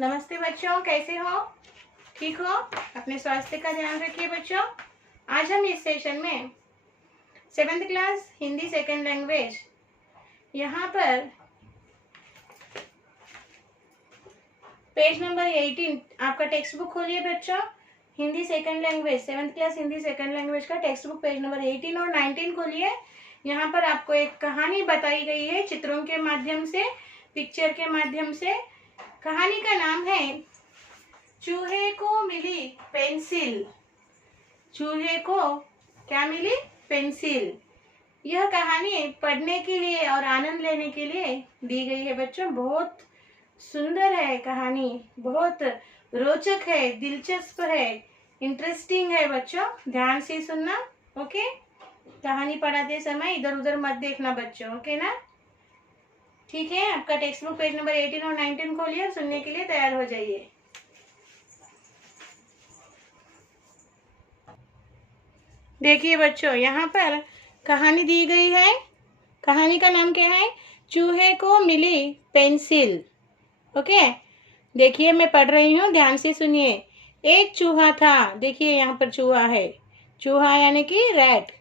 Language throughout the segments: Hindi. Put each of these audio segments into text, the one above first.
नमस्ते बच्चों, कैसे हो? ठीक हो? अपने स्वास्थ्य का ध्यान रखिए बच्चों। आज हम इस सेशन में 7th class Hindi second language, यहाँ पर पेज नंबर 18 आपका टेक्स्ट बुक खोलिए बच्चों। Hindi second language 7th class Hindi second language का टेक्स्ट बुक पेज नंबर 18 और 19 खोलिए। यहाँ पर आपको एक कहानी बताई गई है चित्रों के माध्यम से, पिक्चर के माध्यम से। कहानी का नाम है चूहे को मिली पेंसिल। चूहे को क्या मिली? पेंसिल। यह कहानी पढ़ने के लिए और आनंद लेने के लिए दी गई है बच्चों। बहुत सुंदर है कहानी, बहुत रोचक है, दिलचस्प है, इंटरेस्टिंग है बच्चों। ध्यान से सुनना, ओके? कहानी पढ़ाते समय इधर उधर मत देखना बच्चों, ओके ना? ठीक है, आपका टेक्स्ट बुक पेज नंबर 18 और 19 खोलिए और सुनने के लिए तैयार हो जाइए। देखिए बच्चों, यहाँ पर कहानी दी गई है। कहानी का नाम क्या है? चूहे को मिली पेंसिल। ओके, देखिए मैं पढ़ रही हूँ, ध्यान से सुनिए। एक चूहा था। देखिए यहाँ पर चूहा है, चूहा यानी कि रैट।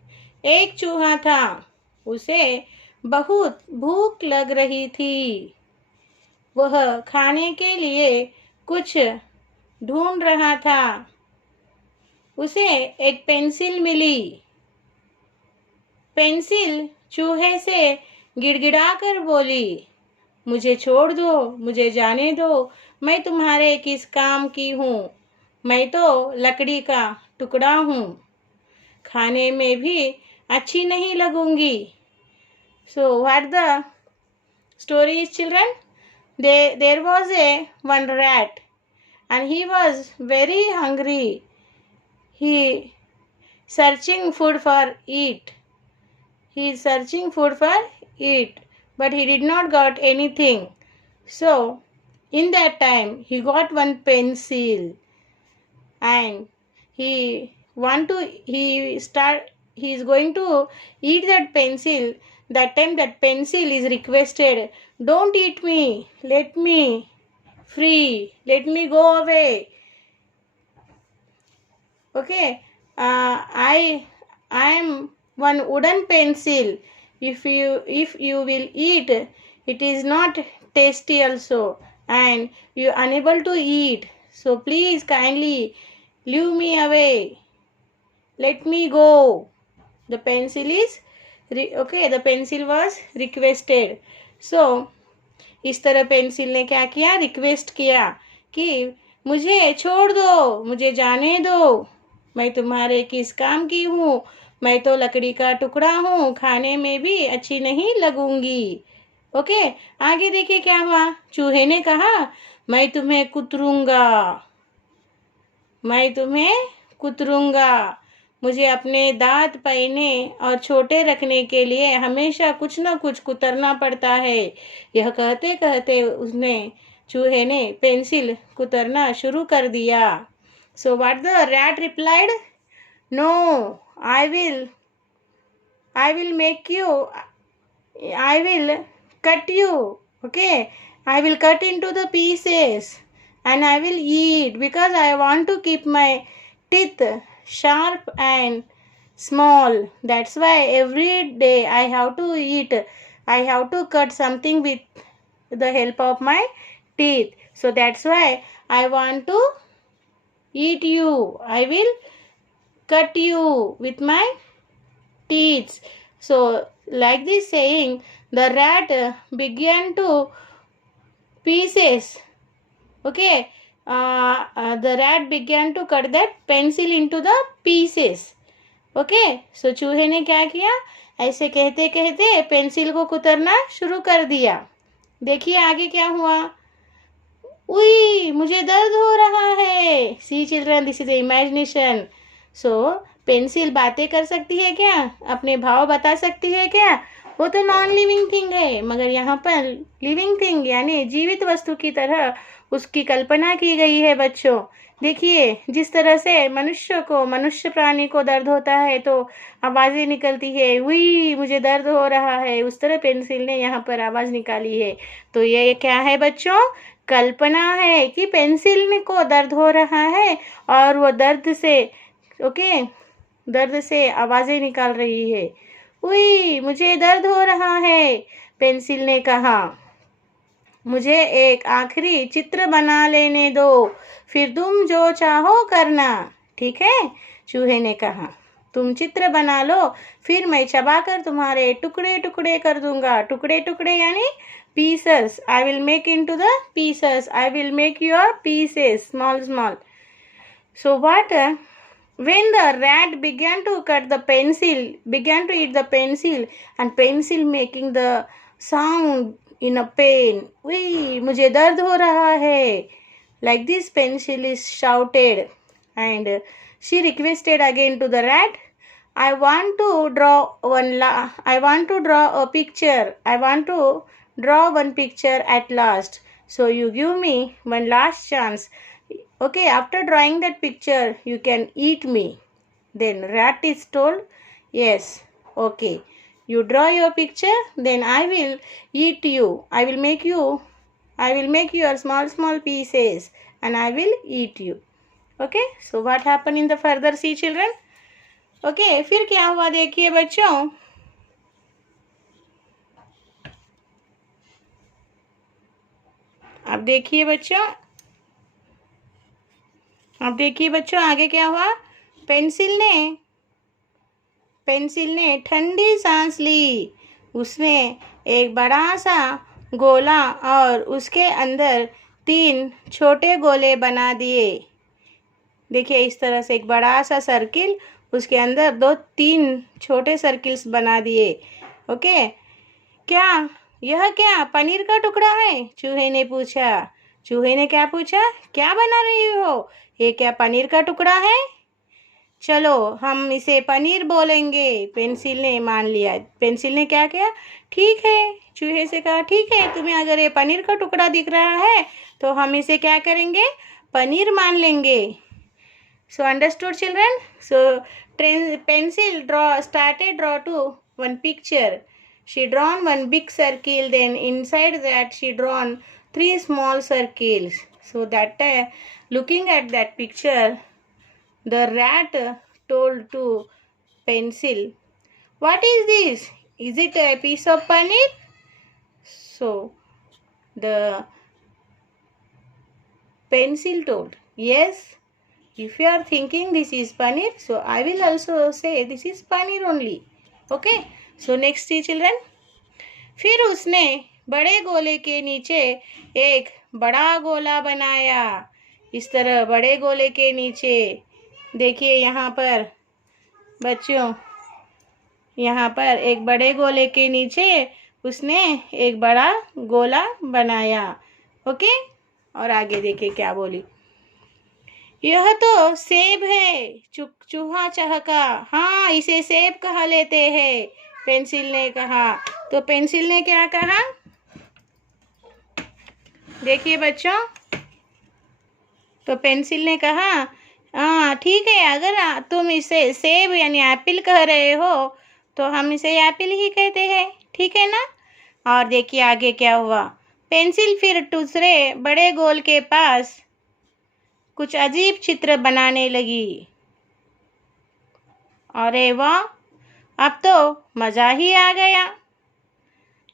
एक चूहा था, उसे बहुत भूख लग रही थी। वह खाने के लिए कुछ ढूंढ रहा था। उसे एक पेंसिल मिली। पेंसिल चूहे से गिड़गिड़ाकर बोली, मुझे छोड़ दो, मुझे जाने दो, मैं तुम्हारे किस काम की हूँ? मैं तो लकड़ी का टुकड़ा हूँ, खाने में भी अच्छी नहीं लगूंगी। So what the story is children? There was one rat and he was very hungry. He searching food for eat. He is searching food for eat, but he did not got anything. So in that time he got one pencil and he is going to eat that pencil. That time that pencil is requested, don't eat me, let me free, let me go away. Okay, I am one wooden pencil. If you will eat, it is not tasty also, and you unable to eat. So please kindly leave me away. Let me go. The pencil is the pencil was requested. So इस तरह पेंसिल ने क्या किया? रिक्वेस्ट किया कि मुझे छोड़ दो, मुझे जाने दो, मैं तुम्हारे किस काम की हूँ? मैं तो लकड़ी का टुकड़ा हूँ, खाने में भी अच्छी नहीं लगूंगी। ओके, आगे देखिए क्या हुआ। चूहे ने कहा, मैं तुम्हें कुतरूंगा, मैं तुम्हें कुतरूंगा। मुझे अपने दांत पहने और छोटे रखने के लिए हमेशा कुछ न कुछ कुतरना पड़ता है। यह कहते कहते चूहे ने पेंसिल कुतरना शुरू कर दिया। So what the rat replied? No, I will make you, I will cut you, okay, I will cut into the pieces and I will eat because I want to keep my teeth sharp and small. That's why every day I have to eat. I have to cut something with the help of my teeth. So that's why I want to eat you. I will cut you with my teeth. So like this saying, the rat began to pieces. Okay, the rat began to cut that pencil into the pieces. Okay, so चूहे ने क्या किया? ऐसे कहते कहते पेंसिल को कुतरना शुरू कर दिया। देखिए आगे क्या हुआ। उई, मुझे दर्द हो रहा है। See children, this is imagination. So pencil बातें कर सकती है क्या? अपने भाव बता सकती है क्या? वो तो नॉन लिविंग थिंग है, मगर यहाँ पर लिविंग थिंग यानी जीवित वस्तु की तरह उसकी कल्पना की गई है बच्चों। देखिए जिस तरह से मनुष्य प्राणी को दर्द होता है तो आवाज़ें निकलती है, हुई मुझे दर्द हो रहा है, उस तरह पेंसिल ने यहाँ पर आवाज़ निकाली है। तो ये क्या है बच्चों? कल्पना है कि पेंसिल को दर्द हो रहा है और वो दर्द से आवाज़ें निकाल रही है। उई, मुझे दर्द हो रहा है, पेंसिल ने कहा। मुझे एक आखिरी चित्र बना लेने दो, फिर तुम जो चाहो करना। ठीक है, चूहे ने कहा। तुम चित्र बना लो, फिर मैं चबाकर तुम्हारे टुकड़े टुकड़े कर दूंगा। टुकड़े टुकड़े यानी pieces. I will make into the pieces. I will make your pieces small small. So what? When the rat began to eat the pencil, and pencil making the sound in a pain. Wee, मुझे दर्द हो रहा है. Like this, pencil is shouted, and she requested again to the rat. I want to draw a picture. I want to draw one picture at last. So you give me one last chance. Okay, after drawing that picture, you can eat me. Then rat is told, yes, okay. You draw your picture, then I will eat you. I will make your small pieces, and I will eat you. Okay, so what happened in the further see, children? Okay, फिर क्या हुआ देखिए बच्चों। अब देखिए बच्चों आगे क्या हुआ। पेंसिल ने ठंडी सांस ली। उसने एक बड़ा सा गोला और उसके अंदर 3 छोटे गोले बना दिए। देखिए इस तरह से एक बड़ा सा सर्किल, उसके अंदर 2-3 छोटे सर्किल्स बना दिए। ओके, यह क्या पनीर का टुकड़ा है? चूहे ने पूछा। चूहे ने क्या पूछा? क्या बना रही हो? ये क्या पनीर का टुकड़ा है? चलो हम इसे पनीर बोलेंगे। पेंसिल ने मान लिया। पेंसिल ने क्या किया? ठीक है, चूहे से कहा ठीक है, तुम्हें अगर ये पनीर का टुकड़ा दिख रहा है तो हम इसे क्या करेंगे? पनीर मान लेंगे। So understood, children? So pencil started draw to one picture. She drawn one big circle, then inside that she drawn 3 small circles. So that looking at that picture, the rat told to pencil, what is this? Is it a piece of paneer? So the pencil told, yes. If you are thinking this is paneer, so I will also say this is paneer only. Okay. So next see children. फिर उसने बड़े गोले के नीचे एक बड़ा गोला बनाया। इस तरह बड़े गोले के नीचे देखिए यहाँ पर बच्चों, यहाँ पर एक बड़े गोले के नीचे उसने एक बड़ा गोला बनाया। ओके, और आगे देखिए क्या बोली। यह तो सेब है, चूहा चहका। हाँ, इसे सेब कहा लेते हैं, पेंसिल ने कहा। तो पेंसिल ने क्या कहा? देखिए बच्चों, तो पेंसिल ने कहा हाँ ठीक है, अगर तुम इसे सेब यानी एप्पल कह रहे हो तो हम इसे एप्पल ही कहते हैं, ठीक है ना। और देखिए आगे क्या हुआ। पेंसिल फिर दूसरे बड़े गोल के पास कुछ अजीब चित्र बनाने लगी। अरे वाह, अब तो मज़ा ही आ गया।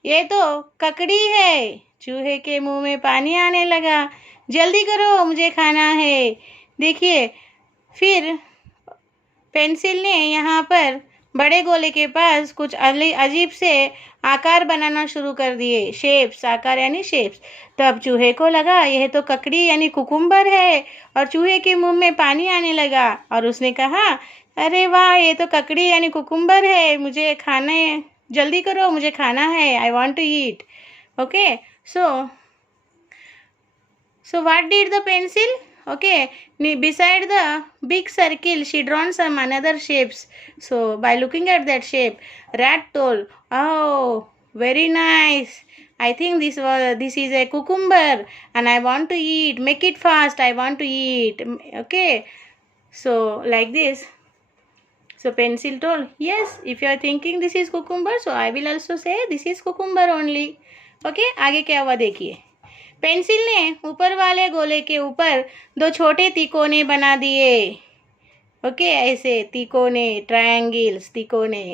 ये तो ककड़ी है। चूहे के मुंह में पानी आने लगा। जल्दी करो, मुझे खाना है। देखिए फिर पेंसिल ने यहाँ पर बड़े गोले के पास कुछ अजीब से आकार बनाना शुरू कर दिए। शेप्स, आकार यानी शेप्स। तब चूहे को लगा यह तो ककड़ी यानी कुकुम्बर है, और चूहे के मुंह में पानी आने लगा और उसने कहा अरे वाह, ये तो ककड़ी यानी कुकुम्बर है, मुझे खाना है, जल्दी करो, मुझे खाना है, I want to eat. Okay, so what did the pencil? Okay, beside the big circle she drawn some another shapes. So by looking at that shape, rat told, oh very nice, I think this is a cucumber and I want to eat, make it fast, I want to eat. Okay, so like this. So pencil told, yes, if you are thinking this is cucumber, so I will also say this is cucumber only. Okay, आगे क्या हुआ देखिए। पेंसिल ने ऊपर वाले गोले के ऊपर 2 छोटे तिकोने बना दिए। ओके, ऐसे तिकोने, ट्रायंगल्स, तिकोने।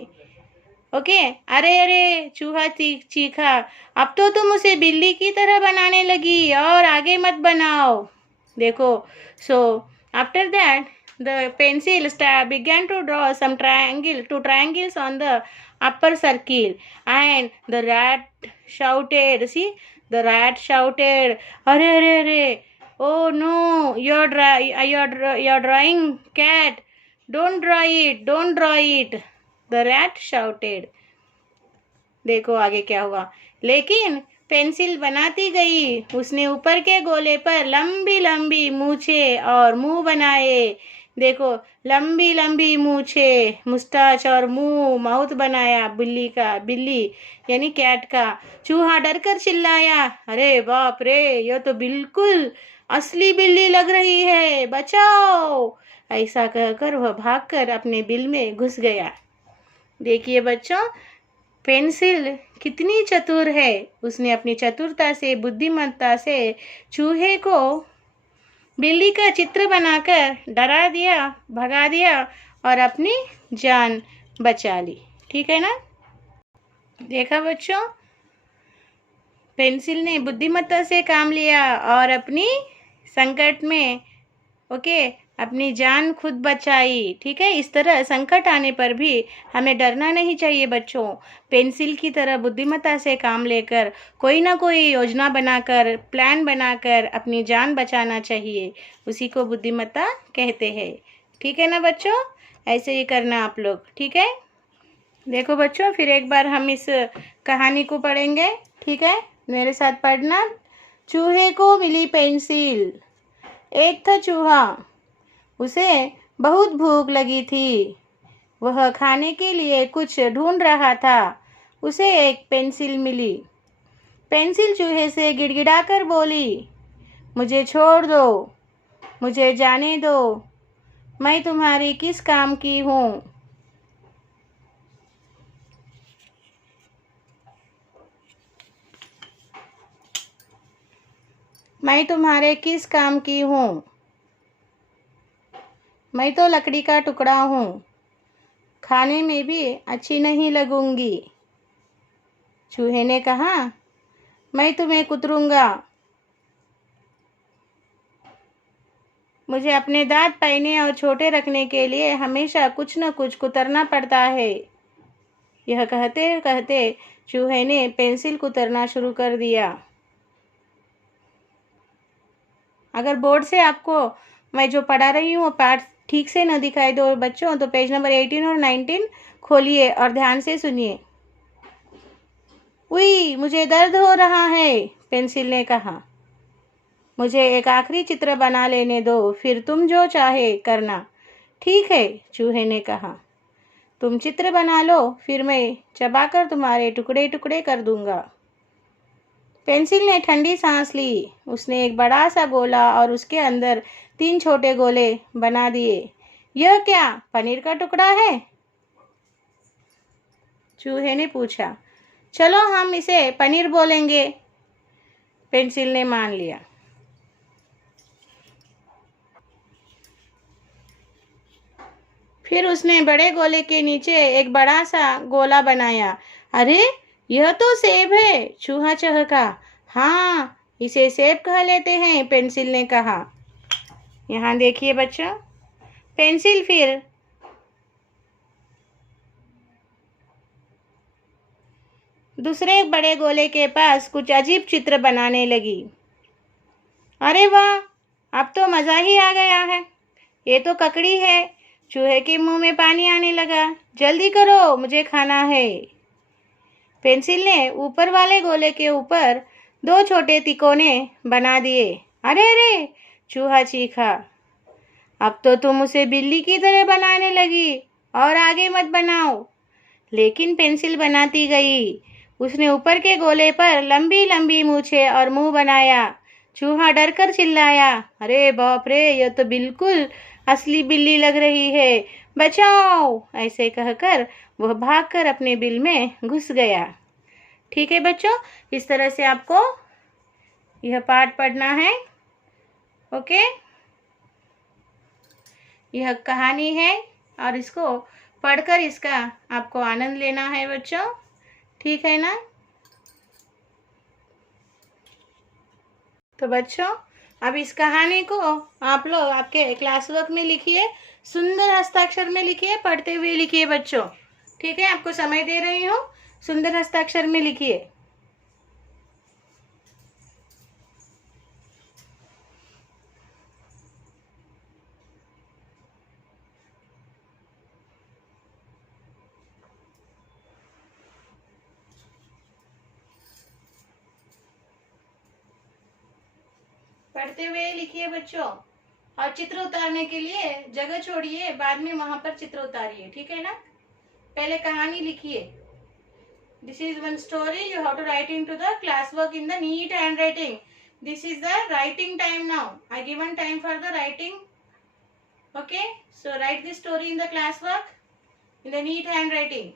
ओके। अरे अरे, चूहा चीखा, अब तो तुम उसे बिल्ली की तरह बनाने लगी, और आगे मत बनाओ। देखो, so after that the pencil began to draw some two triangles on the upper circle, and the rat shouted, see, the rat shouted, "Arre, arre, arre! Oh no, you're drawing cat. Don't draw it, don't draw it." The rat shouted. देखो आगे क्या हुआ। लेकिन पेंसिल बनाती गई। उसने ऊपर के गोले पर लंबी लंबी मूछे और मुंह बनाए। देखो, लंबी लंबी मूछे, मुस्टाच और मुंह, माउथ बनाया बिल्ली का, बिल्ली यानी कैट का। चूहा डर कर चिल्लाया, अरे बाप रे, यह तो बिल्कुल असली बिल्ली लग रही है, बचाओ। ऐसा कहकर वह भागकर अपने बिल में घुस गया। देखिए बच्चों, पेंसिल कितनी चतुर है। उसने अपनी चतुरता से, बुद्धिमत्ता से चूहे को बिल्ली का चित्र बनाकर डरा दिया, भगा दिया और अपनी जान बचा ली। ठीक है ना? देखा बच्चों, पेंसिल ने बुद्धिमत्ता से काम लिया और अपनी संकट में अपनी जान खुद बचाई। ठीक है, इस तरह संकट आने पर भी हमें डरना नहीं चाहिए बच्चों। पेंसिल की तरह बुद्धिमत्ता से काम लेकर कोई ना कोई योजना बनाकर, प्लान बनाकर अपनी जान बचाना चाहिए। उसी को बुद्धिमत्ता कहते हैं। ठीक है ना बच्चों? ऐसे ही करना आप लोग। ठीक है, देखो बच्चों, फिर एक बार हम इस कहानी को पढ़ेंगे। ठीक है, मेरे साथ पढ़ना। चूहे को मिली पेंसिल। एक था चूहा, उसे बहुत भूख लगी थी। वह खाने के लिए कुछ ढूंढ रहा था। उसे एक पेंसिल मिली। पेंसिल चूहे से गिड़गिड़ाकर बोली, मुझे छोड़ दो, मुझे जाने दो, मैं तुम्हारी किस काम की हूँ? मैं तुम्हारे किस काम की हूँ? मैं तो लकड़ी का टुकड़ा हूँ, खाने में भी अच्छी नहीं लगूंगी। चूहे ने कहा, मैं तुम्हें कुतरूंगा। मुझे अपने दांत पहने और छोटे रखने के लिए हमेशा कुछ न कुछ कुतरना पड़ता है। यह कहते कहते चूहे ने पेंसिल कुतरना शुरू कर दिया। अगर बोर्ड से आपको मैं जो पढ़ा रही हूँ वो पाठ ठीक से न दिखाई दो बच्चों, तो पेज नंबर 18 और 19 खोलिए और ध्यान से सुनिए। उई, मुझे दर्द हो रहा है, पेंसिल ने कहा। मुझे एक आखिरी चित्र बना लेने दो, फिर तुम जो चाहे करना। ठीक है, चूहे ने कहा। तुम चित्र बना लो, फिर मैं चबाकर तुम्हारे टुकड़े टुकड़े कर दूंगा। पेंसिल ने ठंडी सांस ली। उसने एक बड़ा सा गोला और उसके अंदर 3 छोटे गोले बना दिए। यह क्या, पनीर का टुकड़ा है? चूहे ने पूछा। चलो हम इसे पनीर बोलेंगे, पेंसिल ने मान लिया। फिर उसने बड़े गोले के नीचे एक बड़ा सा गोला बनाया। अरे, यह तो सेब है, चूहा चहका। हाँ, इसे सेब कह लेते हैं, पेंसिल ने कहा। यहाँ देखिए बच्चों, पेंसिल फिर दूसरे बड़े गोले के पास कुछ अजीब चित्र बनाने लगी। अरे वाह, अब तो मज़ा ही आ गया है। ये तो ककड़ी है। चूहे के मुंह में पानी आने लगा। जल्दी करो, मुझे खाना है। पेंसिल ने ऊपर वाले गोले के ऊपर 2 छोटे तिकोने बना दिए। अरे अरे, चूहा चीखा, अब तो तुम उसे बिल्ली की तरह बनाने लगी, और आगे मत बनाओ। लेकिन पेंसिल बनाती गई। उसने ऊपर के गोले पर लंबी लंबी मूछें और मुंह बनाया। चूहा डर कर चिल्लाया, अरे बाप रे, यह तो बिल्कुल असली बिल्ली लग रही है, बचाओ। ऐसे कहकर वह भागकर अपने बिल में घुस गया। ठीक है बच्चों, इस तरह से आपको यह पाठ पढ़ना है। ओके, यह कहानी है और इसको पढ़कर इसका आपको आनंद लेना है बच्चों, ठीक है ना। तो बच्चों अब इस कहानी को आप लोग आपके क्लास वर्क में लिखिए, सुंदर हस्ताक्षर में लिखिए, पढ़ते हुए लिखिए बच्चों, ठीक है। आपको समय दे रही हूँ, सुंदर हस्ताक्षर में लिखिए। पढ़ते हुए लिखिए बच्चों, और चित्र उतारने के लिए जगह छोड़िए, बाद में वहां पर चित्र उतारिए, ठीक है ना। पहले कहानी लिखिए। This is one story, you have to write into the class work in the neat hand writing. This is the writing time now, I given time for the writing. Okay, so write this story in the class work in the neat hand writing.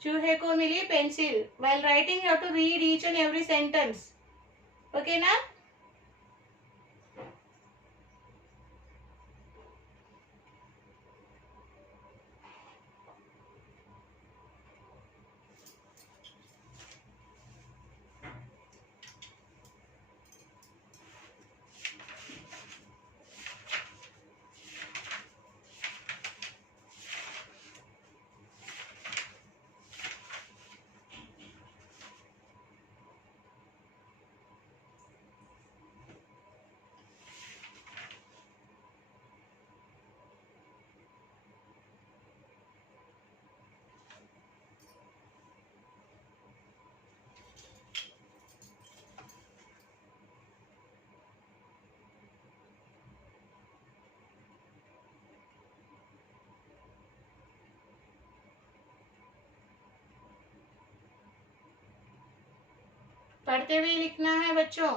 चूहे को मिली pencil, while writing you have to read each and every sentence, okay ना। पढ़ते हुए लिखना है बच्चों।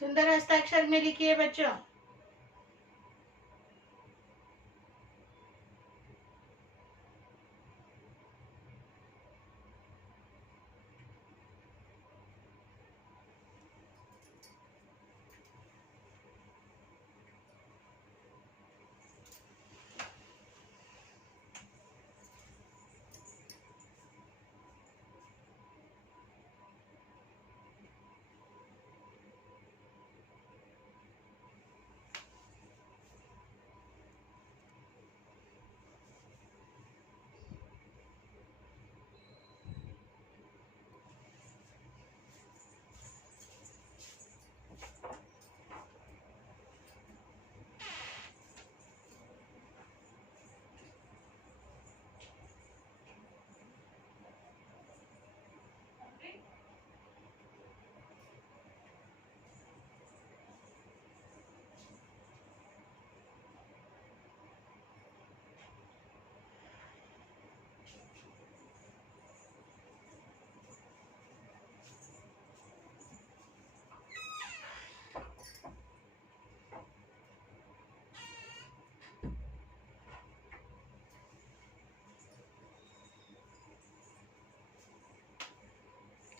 सुंदर हस्ताक्षर में लिखिए बच्चों।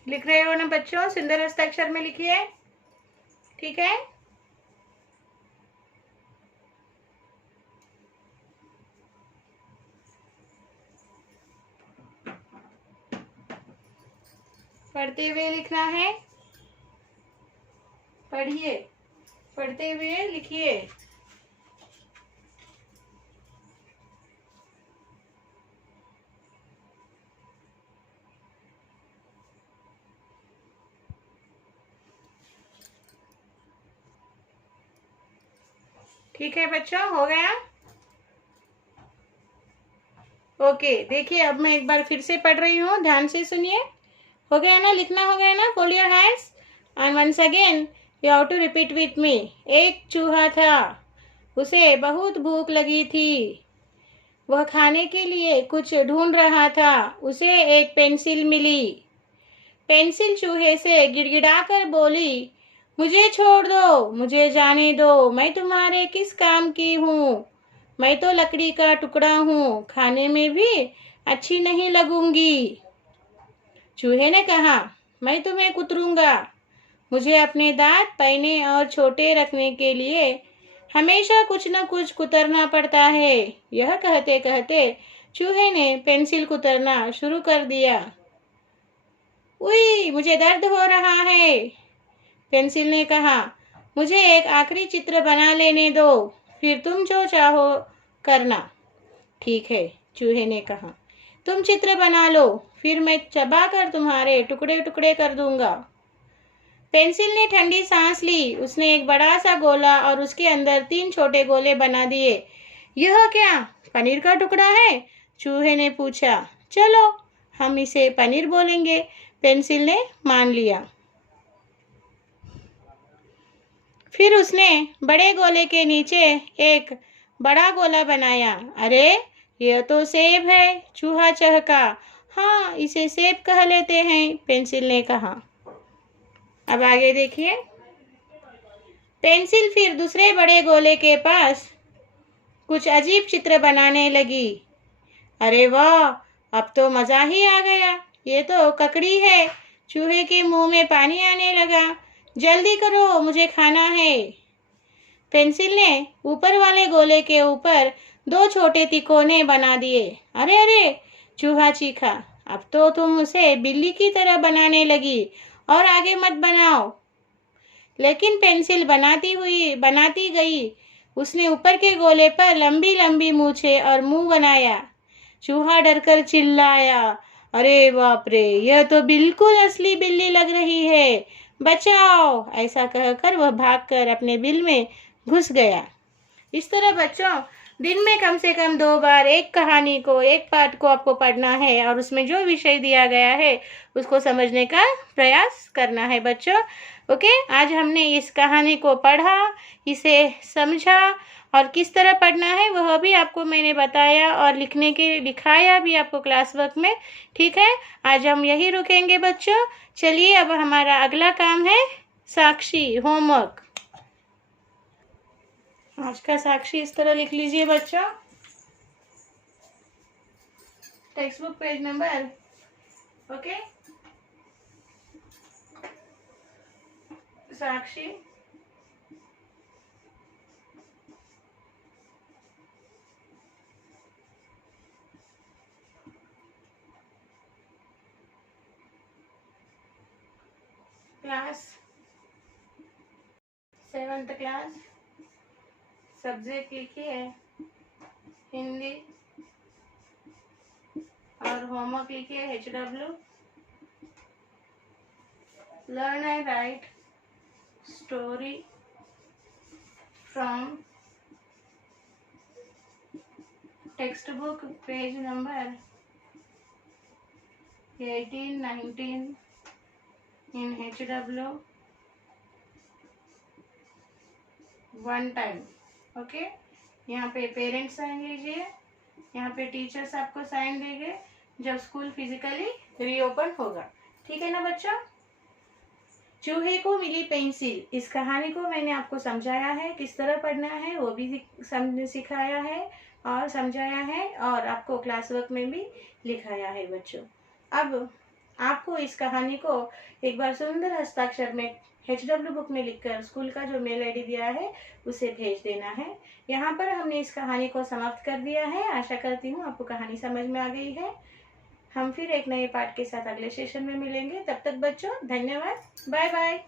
लिख रहे हो ना बच्चों, सुंदर हस्ताक्षर में लिखिए, ठीक है। पढ़ते हुए लिखना है, पढ़िए, पढ़ते हुए लिखिए। ठीक है बच्चों, हो गया। ओके, देखिए अब मैं एक बार फिर से पढ़ रही हूँ, ध्यान से सुनिए। हो गया ना, लिखना हो गया ना? Fold your hands and once again you have to repeat with me. एक चूहा था, उसे बहुत भूख लगी थी, वह खाने के लिए कुछ ढूंढ रहा था, उसे एक पेंसिल मिली। पेंसिल चूहे से गिड़गिड़ाकर बोली, मुझे छोड़ दो, मुझे जाने दो, मैं तुम्हारे किस काम की हूँ? मैं तो लकड़ी का टुकड़ा हूँ, खाने में भी अच्छी नहीं लगूंगी। चूहे ने कहा, मैं तुम्हें कुतरूंगा, मुझे अपने दांत पैने और छोटे रखने के लिए हमेशा कुछ न कुछ कुतरना पड़ता है। यह कहते कहते चूहे ने पेंसिल कुतरना शुरू कर दिया। उई, मुझे दर्द हो रहा है, पेंसिल ने कहा, मुझे एक आखिरी चित्र बना लेने दो, फिर तुम जो चाहो करना। ठीक है, चूहे ने कहा, तुम चित्र बना लो, फिर मैं चबाकर तुम्हारे टुकड़े टुकड़े कर दूंगा। पेंसिल ने ठंडी सांस ली, उसने एक बड़ा सा गोला और उसके अंदर 3 छोटे गोले बना दिए। यह क्या, पनीर का टुकड़ा है? चूहे ने पूछा। चलो, हम इसे पनीर बोलेंगे, पेंसिल ने मान लिया। फिर उसने बड़े गोले के नीचे एक बड़ा गोला बनाया। अरे, यह तो सेब है, चूहा चहका। हाँ, इसे सेब कह लेते हैं, पेंसिल ने कहा। अब आगे देखिए। पेंसिल फिर दूसरे बड़े गोले के पास कुछ अजीब चित्र बनाने लगी। अरे वाह, अब तो मजा ही आ गया, ये तो ककड़ी है। चूहे के मुंह में पानी आने लगा। जल्दी करो, मुझे खाना है। पेंसिल ने ऊपर वाले गोले के ऊपर 2 छोटे तिकोने बना दिए। अरे अरे, चूहा चीखा, अब तो तुम उसे बिल्ली की तरह बनाने लगी, और आगे मत बनाओ। लेकिन पेंसिल बनाती गई। उसने ऊपर के गोले पर लंबी लंबी मूछें और मुंह बनाया। चूहा डरकर चिल्लाया, अरे बाप रे, यह तो बिल्कुल असली बिल्ली लग रही है, बचाओ। ऐसा कहकर वह भागकर अपने बिल में घुस गया। इस तरह बच्चों, दिन में कम से कम 2 बार एक कहानी को, एक पाठ को आपको पढ़ना है और उसमें जो विषय दिया गया है उसको समझने का प्रयास करना है बच्चों। ओके, आज हमने इस कहानी को पढ़ा, इसे समझा और किस तरह पढ़ना है वह भी आपको मैंने बताया और लिखाया भी आपको क्लास वर्क में। ठीक है, आज हम यही रुकेंगे बच्चों। चलिए, अब हमारा अगला काम है साक्षी, होमवर्क। आज का साक्षी इस तरह लिख लीजिए बच्चों। Textbook page number, okay. Sakshi class 7th class, subject लिखिए हिंदी और होमवर्क लिखिए HW। Learn and write story from textbook page number 18-19 in HW one time. Okay, यहाँ पे पेरेंट्स साइन लीजिए, यहाँ पे टीचर्स आपको साइन देंगे जब स्कूल फिजिकली रीओपन होगा। ठीक है ना बच्चों? चूहे को मिली पेंसिल, इस कहानी को मैंने आपको समझाया है, किस तरह पढ़ना है वो भी सिखाया है और समझाया है और आपको क्लास वर्क में भी लिखाया है बच्चों। अब आपको इस कहानी को एक बार सुंदर हस्ताक्षर में HW बुक में लिखकर स्कूल का जो मेल ID दिया है उसे भेज देना है। यहाँ पर हमने इस कहानी को समाप्त कर दिया है। आशा करती हूँ आपको कहानी समझ में आ गई है। हम फिर एक नए पाठ के साथ अगले सेशन में मिलेंगे। तब तक बच्चों, धन्यवाद, बाय बाय।